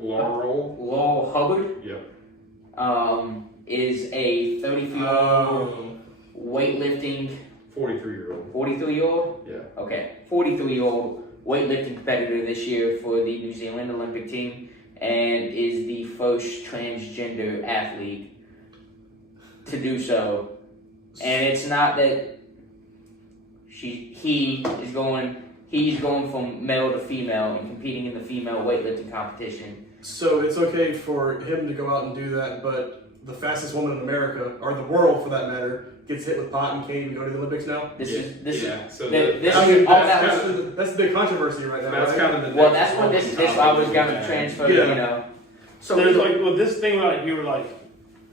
Laurel Hubbard. Yep. Is a 33-year-old weightlifting. 43-year-old. 43-year-old? Yeah. Okay. 43-year-old weightlifting competitor this year for the New Zealand Olympic team, and is the first transgender athlete to do so. And it's not that he's going from male to female and competing in the female weightlifting competition. So it's okay for him to go out and do that, but the fastest woman in America, or the world for that matter, gets hit with pot and can't even go to the Olympics now? That's the big controversy right now. That's right? kind of the well, that's what this I was going to transfer, Yeah. you know. So there's with this thing about you were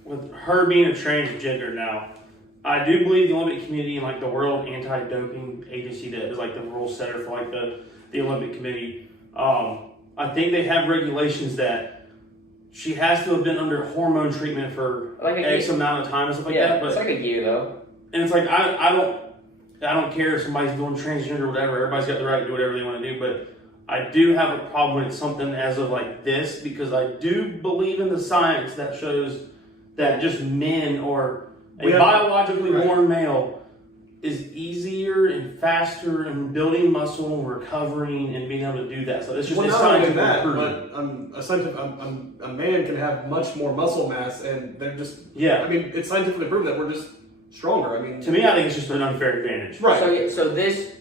with her being a transgender now, I do believe the Olympic Committee and the World Anti-Doping Agency that is the rule setter for the Olympic Committee. I think they have regulations that she has to have been under hormone treatment for X amount of time and stuff like that. But it's like a year though. And it's I don't care if somebody's doing transgender or whatever. Everybody's got the right to do whatever they want to do. But I do have a problem with something as of this because I do believe in the science that shows that just men or a biologically born male is easier and faster in building muscle and recovering and being able to do that. So it's just not only that, but a man can have much more muscle mass, and they're just I mean, it's scientifically proven that we're just stronger. I mean, to me, I think it's just an unfair advantage. Right. So this.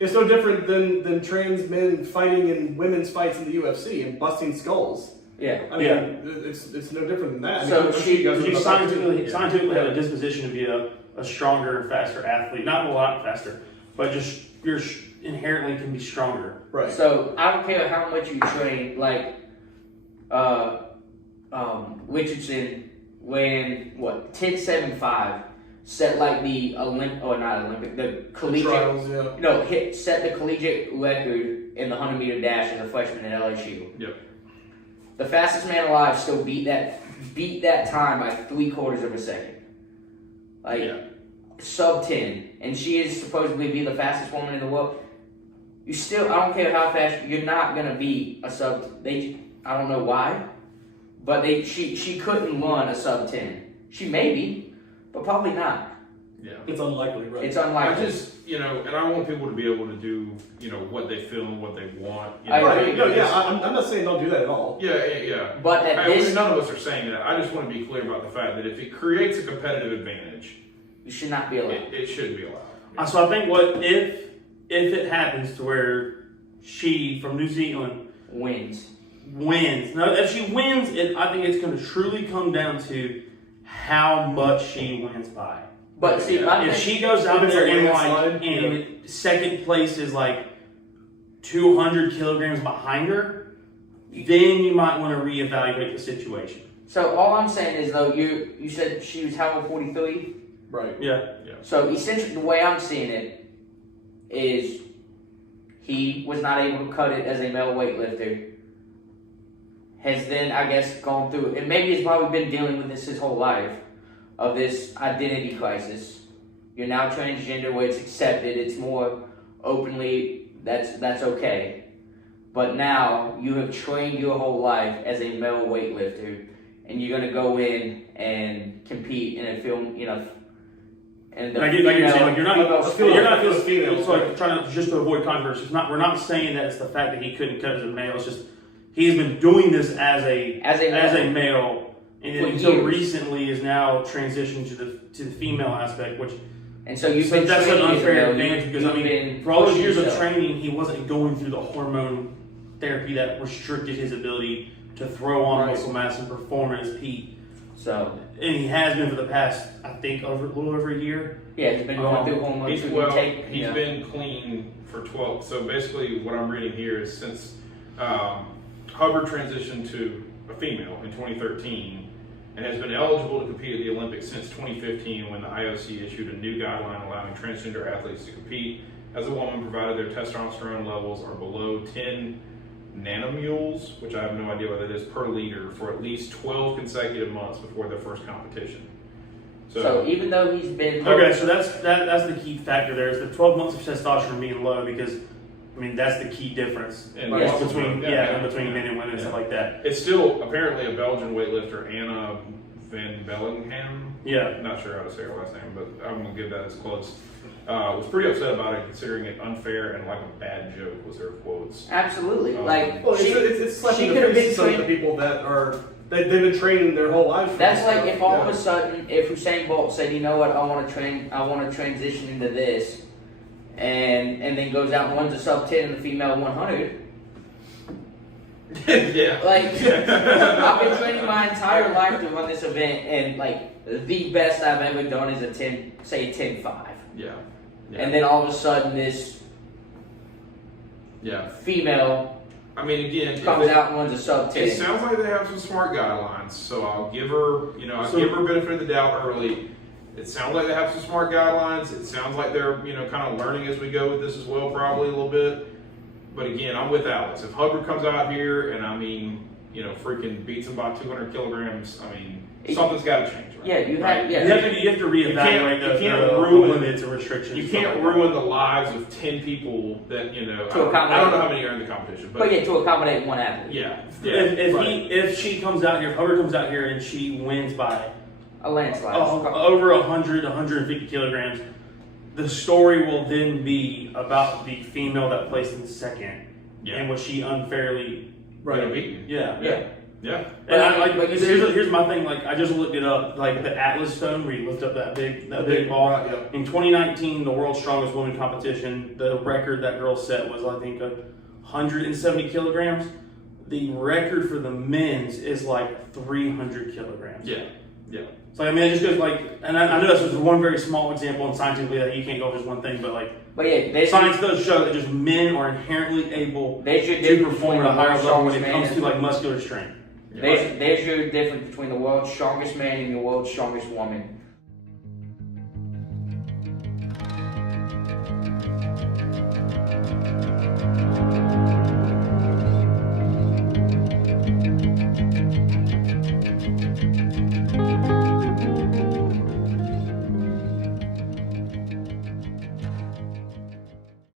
It's no different than trans men fighting in women's fights in the UFC and busting skulls. Yeah. I mean, it's no different than that. So she scientifically have a disposition to be a stronger and faster athlete. Not a lot faster, but just you're inherently can be stronger. Right. So I don't care how much you train. Richardson when 10.75 set the the collegiate trials, set the collegiate record in the 100-meter dash as a freshman at LSU. Yep. The fastest man alive still beat that time by 3/4 of a second. Sub 10, and she is supposedly be the fastest woman in the world. You still, I don't care how fast, you're not gonna be a sub. I don't know why, but she couldn't run a sub 10. She may be, but probably not. Yeah. It's unlikely, right? It's unlikely. I just, and I want people to be able to do, what they feel and what they want. I'm not saying don't do that at all. Yeah. But none of us are saying that. I just want to be clear about the fact that if it creates a competitive advantage, you should not be allowed. It should be allowed. So I think if it happens to where she from New Zealand wins. Now, if she wins, I think it's going to truly come down to how much she wins by. But see, if she goes out there and second place is 200 kilograms behind her, then you might want to reevaluate the situation. So all I'm saying is though, you said she was how old, 43? Right. Yeah. So essentially, the way I'm seeing it is, he was not able to cut it as a male weightlifter. Has then, I guess, gone through, and maybe he's probably been dealing with this his whole life, of this identity crisis. You're now transgender, where it's accepted, it's more openly, that's okay. But now you have trained your whole life as a male weightlifter, and you're gonna go in and compete in a film, and I get what you're saying. You're not female. So trying to just to avoid controversy. We're not saying that it's the fact that he couldn't cut as a male. It's just he's been doing this as a male, and until recently is now transitioned to the female aspect, which. And so you've been that's an training unfair advantage because for all those years of training, he wasn't going through the hormone therapy that restricted his ability to throw on muscle mass and perform at his peak. So, and he has been for the past, I think, a little over a year. Yeah, he's been going through hormone. He's been clean for 12. So basically, what I'm reading here is since Hubbard transitioned to a female in 2013 and has been eligible to compete at the Olympics since 2015, when the IOC issued a new guideline allowing transgender athletes to compete as a woman, provided their testosterone levels are below 10 nanomoles, which I have no idea what that is, per liter for at least 12 consecutive months before their first competition. So even though he's been... Okay, so that's the key factor there, is the 12 months of testosterone being low, because I mean, that's the key difference And It's muscle between tone, yeah. in between men and women and stuff like that. It's still apparently a Belgian weightlifter, Anna Van Bellingham. Yeah. Not sure how to say her last name, but I'm gonna give that as close. Was pretty upset about it, considering it unfair and like a bad joke was her quotes. Absolutely. Like Well, she, it's she slapping could the have been faces of the trained. people that are they've been training their whole lives. for That's this like stuff. if all Yeah. of a sudden, if Usain Bolt said, you know what, I want to transition into this, and then goes out and wins a sub 10 in the female 100. Yeah. Like I've been training my entire life to run this event, and like the best I've ever done is a 10.5. Yeah. And then all of a sudden this Yeah. female I mean, again, comes out and wins a sub 10. it sounds like they have some smart guidelines, so I'll give her, give her benefit of the doubt early. It sounds like they have some smart guidelines. It sounds like they're, kind of learning as we go with this as well, probably a little bit. But again, I'm with Alex. If Hubbard comes out here and freaking beats him by 200 kilograms, something's got to change. Right? Yeah, you have You have to reevaluate You can't the ruin limits and restrictions. You can't ruin the lives of 10 people that, I don't know how many are in the competition. But yeah, to accommodate one athlete. Yeah. If she comes out here, if Hubbard comes out here and she wins by A landslide. over 100, 150 kilograms, the story will then be about the female that placed in second and was she unfairly beaten. Yeah. Yeah. And here's my thing. Like I just looked it up. Like the Atlas stone, where you lift up that big ball. Right, yeah. In 2019, the world's strongest woman competition, the record that girl set was I think 170 kilograms. The record for the men's is like 300 kilograms. Yeah. So it just goes and I know that's just one very small example, and scientifically that you can't go with just one thing, but science does show that just men are inherently able to perform at a higher level when it comes to muscular strength. There's your difference between the world's strongest man and the world's strongest woman.